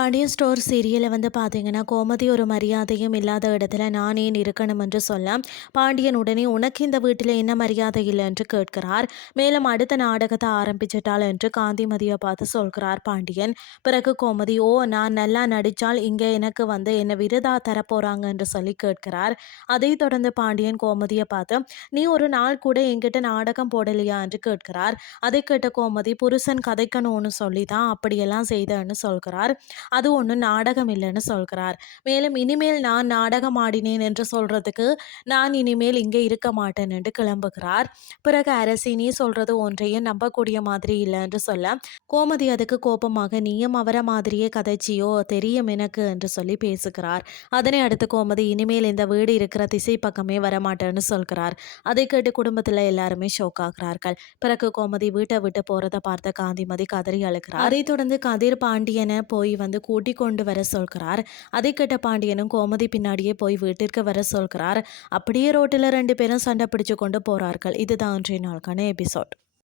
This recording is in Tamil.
பாண்டியன் ஸ்டோர் சீரியலில் பார்த்தீங்கன்னா கோமதி ஒரு மரியாதையும் இல்லாத இடத்துல நான் ஏன் இருக்கணும் என்று சொல்ல பாண்டியன் உடனே உனக்கு இந்த வீட்டில் என்ன மரியாதை இல்லை என்று கேட்கிறார். மேலும் அடுத்த நாடகத்தை ஆரம்பிச்சிட்டாள் என்று காந்திமதியை பார்த்து சொல்கிறார் பாண்டியன். பிறகு கோமதி ஓ நான் நல்லா நடித்தால் இங்கே எனக்கு என்ன விருதா தரப்போறாங்க என்று சொல்லி கேட்கிறார். அதை தொடர்ந்து பாண்டியன் கோமதியை பார்த்து நீ ஒரு நாள் கூட என்கிட்ட நாடகம் போடலையா என்று கேட்கிறார். அதை கேட்ட கோமதி புருஷன் கதைக்கணும்னு சொல்லி தான் அப்படியெல்லாம் செய்தேன்னு சொல்கிறார். அது ஒன்றும் நாடகம் இல்லைன்னு சொல்கிறார். மேலும் இனிமேல் நான் நாடகம் ஆடினேன் என்று சொல்றதுக்கு நான் இனிமேல் இங்கே இருக்க மாட்டேன் என்று கிளம்புகிறார். பிறகு அரசி நீ சொல்றது ஒன்றையும் நம்பக்கூடிய மாதிரி இல்லை என்று சொல்ல கோமதி அதுக்கு கோபமாக நீயும் அவரை மாதிரியே கதைச்சியோ தெரியும் எனக்கு என்று சொல்லி பேசுகிறார். அதனை அடுத்து கோமதி இனிமேல் இந்த வீடு இருக்கிற திசை பக்கமே வரமாட்டேன்னு சொல்கிறார். அதை கேட்டு குடும்பத்தில் எல்லாருமே ஷோக் ஆகிறார்கள். பிறகு கோமதி வீட்டை விட்டு போறதை பார்த்த காந்திமதி கதறி அழுகிறார். அதை தொடர்ந்து கதிர் பாண்டியனை போய் கூட்டிக் கொண்டு வர சொல்கிறார். அதை கேட்ட பாண்டியனும் கோமதி பின்னாடியே போய் வீட்டிற்கு வர சொல்கிறார். அப்படியே ரோட்டில் 2 பேரும் சண்டை பிடிச்சு கொண்டு போறார்கள். இதுதான் இன்றைய நாளுக்கான எபிசோட்.